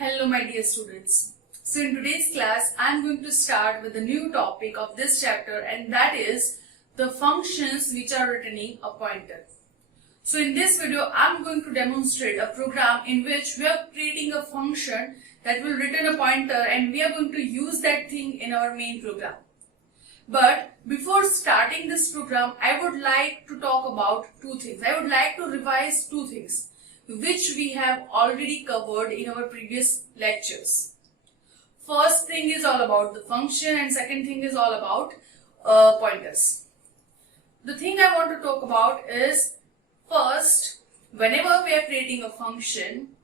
Hello my dear students. So in today's class I am going to start with the new topic of this chapter, and that is the functions which are returning a pointer. So in this video I am going to demonstrate a program in which we are creating a function that will return a pointer, and we are going to use that thing in our main program. But before starting this program, I would like to talk about two things. I would like to revise two things which we have already covered in our previous lectures. First thing is all about the function, and second thing is all about pointers. The thing I want to talk about is, first, whenever we are creating a function,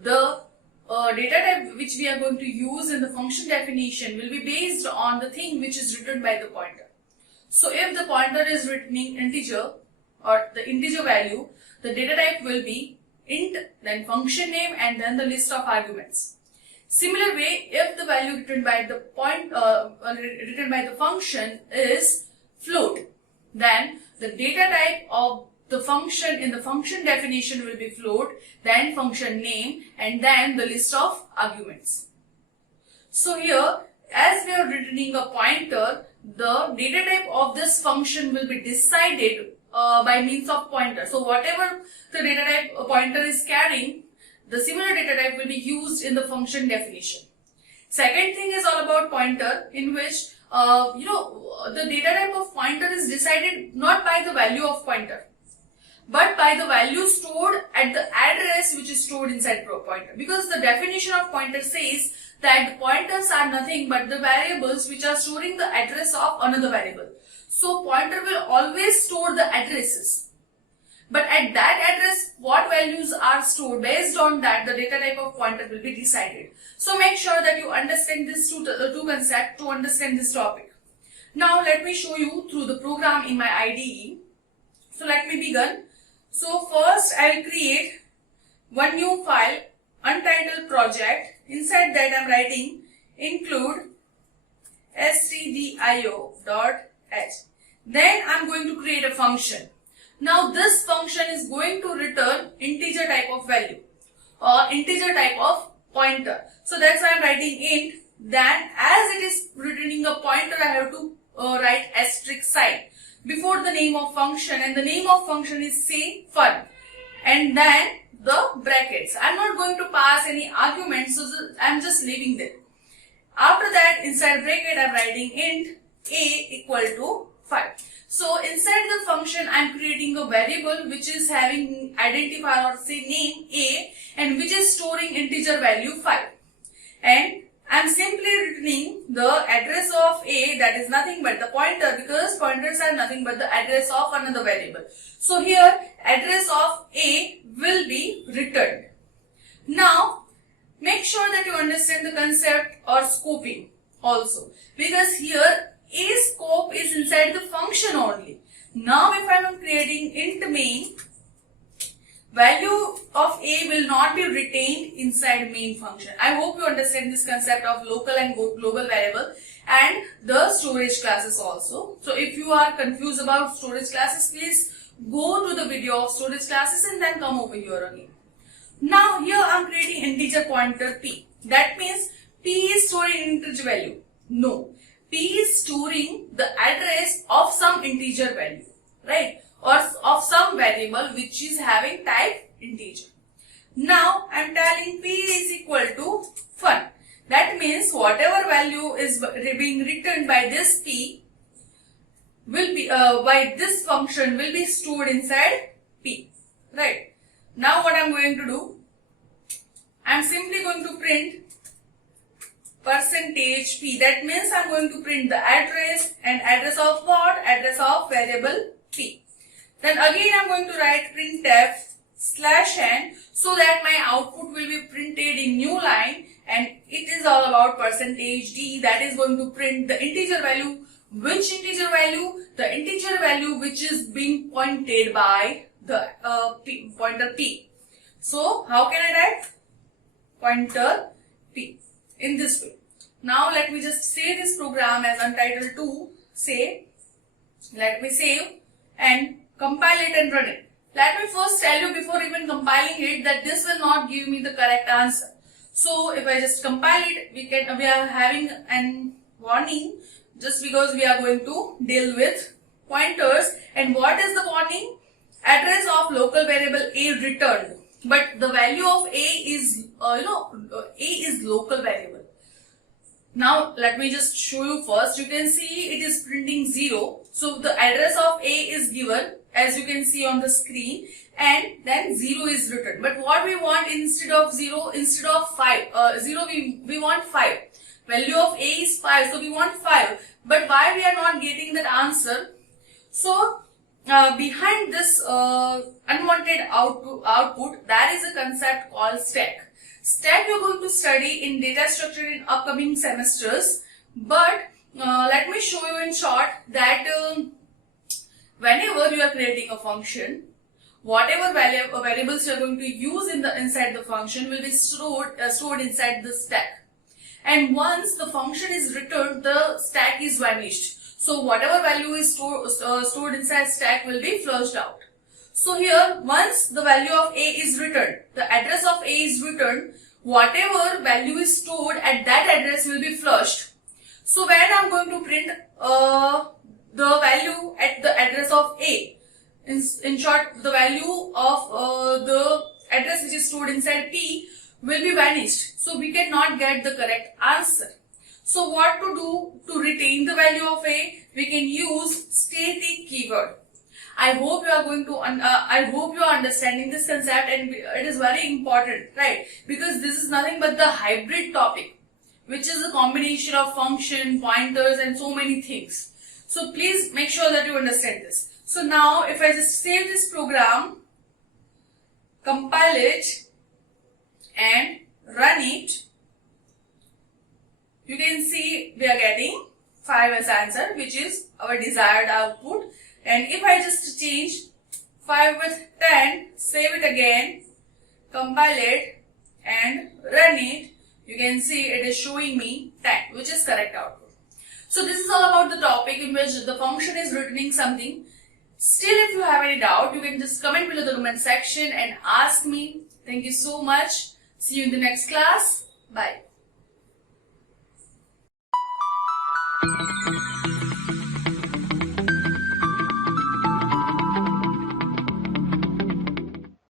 the data type which we are going to use in the function definition will be based on the thing which is returned by the pointer. So if the pointer is returning integer or the integer value, the data type will be int, then function name, and then the list of arguments. Similar way, if the value returned by the function is float, then the data type of the function in the function definition will be float, then function name, and then the list of arguments. So here, as we are returning a pointer, the data type of this function will be decided by means of pointer. So whatever the data type a pointer is carrying, the similar data type will be used in the function definition. Second thing is all about pointer, in which the data type of pointer is decided not by the value of pointer, but by the value stored at the address which is stored inside pointer. Because the definition of pointer says that the pointers are nothing but the variables which are storing the address of another variable. So pointer will always store the addresses. But at that address, what values are stored, based on that the data type of pointer will be decided. So make sure that you understand these two concepts to understand this topic. Now let me show you through the program in my IDE. So let me begin. So first I will create one new file, untitled project. Inside that I am writing include stdio.h. Then I am going to create a function. Now this function is going to return integer type of value or integer type of pointer. So that's why I am writing int. Then as it is returning a pointer, I have to write asterisk sign before the name of function, and the name of function is say fun, and then the brackets. I am not going to pass any arguments, so I am just leaving them. After that, inside bracket I am writing int a equal to 5. So inside the function I am creating a variable which is having identifier or say name a, and which is storing integer value 5, and I am simply returning the address of a, that is nothing but the pointer, because pointers are nothing but the address of another variable. So here address of a will be returned. Now make sure that you understand the concept or scoping also, because here a scope is inside the function only. Now if I am creating int main, value of a will not be retained inside main function. I hope you understand this concept of local and global variable and the storage classes also. So if you are confused about storage classes, please go to the video of storage classes and then come over here again. Now here I am creating integer pointer p. That means p is storing integer value. No. P is storing the address of some integer value, right? Or of some variable which is having type integer. Now I am telling P is equal to fun. That means whatever value is being written by this P will be by this function will be stored inside P, right? Now what I am going to do, I am simply going to print percentage P. That means I am going to print the address, and address of what? Address of variable P. Then again I am going to write printf /n so that my output will be printed in new line, and it is all about percentage D, that is going to print the integer value. Which integer value? The integer value which is being pointed by the pointer P. So how can I write? Pointer P in this way. Now let me just save this program as untitled2. Save. Let me save and compile it and run it. Let me first tell you before even compiling it that this will not give me the correct answer. So if I just compile it, we are having an warning just because we are going to deal with pointers. And what is the warning? Address of local variable A returned, but the value of A is A is local variable. Now let me just show you first. You can see it is printing 0. So the address of A is given as you can see on the screen, and then 0 is written. But what we want instead of 0, instead of 5, 0 we want 5. Value of A is 5, so we want 5. But why we are not getting that answer? So behind this unwanted output, there is a concept called stack. Stack you are going to study in data structure in upcoming semesters. But let me show you in short that whenever you are creating a function, whatever variables you are going to use inside the function will be stored inside the stack. And once the function is returned, the stack is vanished. So whatever value is stored inside stack will be flushed out. So here, once the value of A is returned, the address of A is returned, whatever value is stored at that address will be flushed. So when I am going to print the value at the address of A, in short, the value of the address which is stored inside P will be vanished. So we cannot get the correct answer. So what to do to retain the value of A? We can use static keyword. I hope you are I hope you are understanding this concept, and it is very important, right? Because this is nothing but the hybrid topic, which is a combination of function, pointers, and so many things. So please make sure that you understand this. So now if I just save this program, compile it and run it, you can see we are getting 5 as answer, which is our desired output. And if I just change 5 with 10, save it again, compile it and run it, you can see it is showing me 10, which is correct output. So this is all about the topic in which the function is returning something. Still, if you have any doubt, you can just comment below the comment section and ask me. Thank you so much. See you in the next class. Bye.